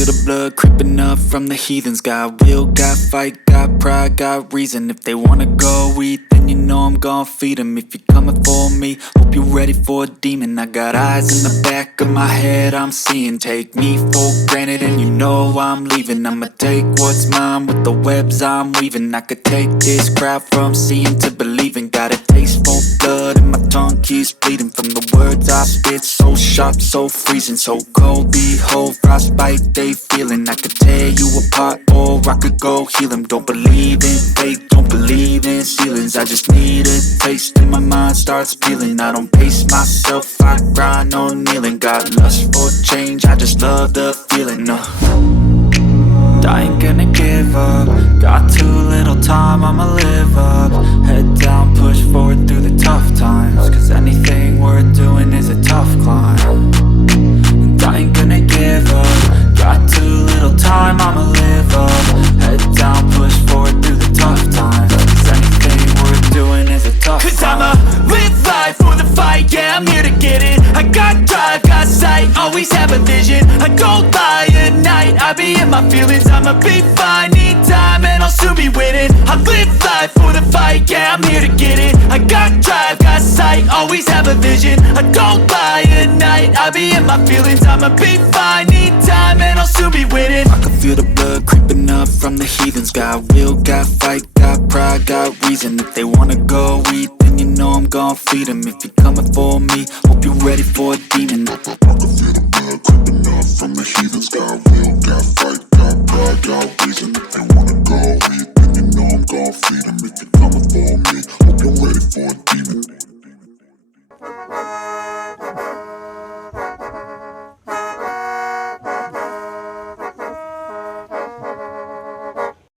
feel the blood creeping up from the heathens. Got will, got fight, got pride, got reason. If they wanna go eat, then you know I'm gon' feed them. If you're coming for me, hope you're ready for a demon. I got eyes in the back of my head, I'm seeing. Take me for granted and you know I'm leaving. I'ma take what's mine with the webs I'm weaving. I could take this crowd from seeing to believing. Got a taste for blood and my tongue keeps bleeding from the words I spit. So sharp, so freezing, so cold. Behold, frostbite they feeling. I could tear you apart or I could go heal them. Don't believe in fate, don't believe in ceilings. I just need a taste and my mind starts peeling. I don't pace myself, I grind on kneeling. Got lust for change, I just love the feeling. I ain't gonna give up. Got too little time, I'ma live up. Head down, push forward through the tough times. Cause anything worth doing is a tough climb. And I ain't gonna give up. Got too little time, I'ma live up. Head down, push forward through the tough times. Cause anything worth doing is a tough climb. Cause I'ma live life for the fight, yeah, I'm here to get it. I got drive, got sight, always have a vision. I don't lie at night, I be in my feelings. I'ma be fine, need time and I'll soon be winning. I live life for the fight, yeah, I'm here to get it. I got drive, got sight, always have a vision. I don't lie at night, I be in my feelings. I'ma be fine, need time and I'll soon be winning. I can feel the blood creeping up from the heathens. Got will, got fight, got pride, got reason. If they wanna go eat, then you know I'm gon' feed them. If you're coming for me, hope you're ready for a demon. I can feel the blood creeping up from the heathens. Got will, got fight, got pride, got reason. If they wanna go eat, then you know I'm gon' feed them. If you're coming for me, hope you're ready for a demon.